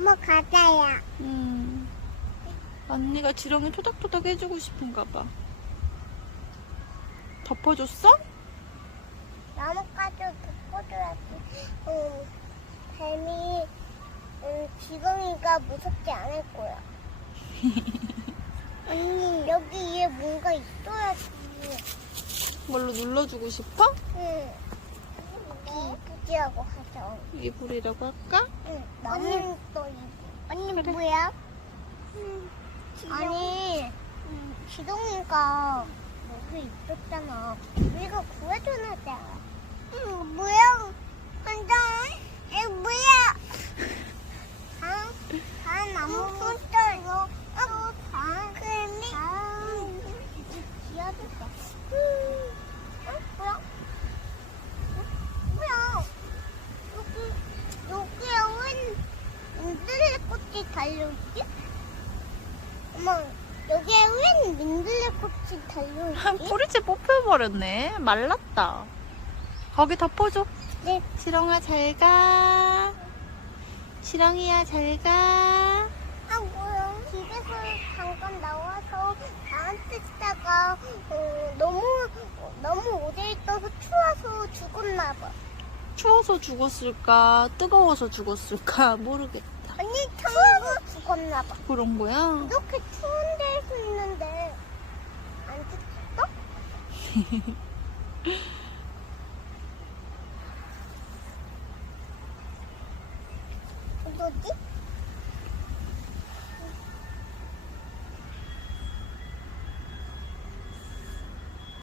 엄마 가자야. 음. 언니가 지렁이 토닥토닥 해주고 싶은가 봐. 덮어줬어? 나뭇가지 덮어줘야지. 응. 뱀이 응, 지렁이가 무섭지 않을 거야. 언니 여기 위에 뭔가 있어야지. 뭘로 눌러주고 싶어? 응. 이쁘지하고 하자. 이불이라고 할까? 응. 나무 언니 뭐야? 아니 음, 지렁이가 여기 있었잖아. 우리가 구해줘야잖아. 응, 뭐야? 완전 이 뭐야? 아, 다 나무 붙어요. 어, 다 그림이. 지어졌어. 어, 뭐야? 어, 뭐야? 여기 여기에 웬 민들레꽃이 달려있지? 어머, 여기에 웬 민들레 꽃이 달려있지? 뿌리째 뽑혀버렸네. 말랐다. 거기 덮어줘. 네. 지렁아 잘 가. 지렁이야 잘 가. 아 뭐야 집에서 잠깐 나와서 나한테 있다가 어, 너무 너무 오래 있어서 추워서 죽었나 봐 추워서 죽었을까? 뜨거워서 죽었을까? 모르겠다. 언니 추워 춥나 봐. 그런 거야? 이렇게 추운 데서 있는데 안 춥겠어? 뭐지?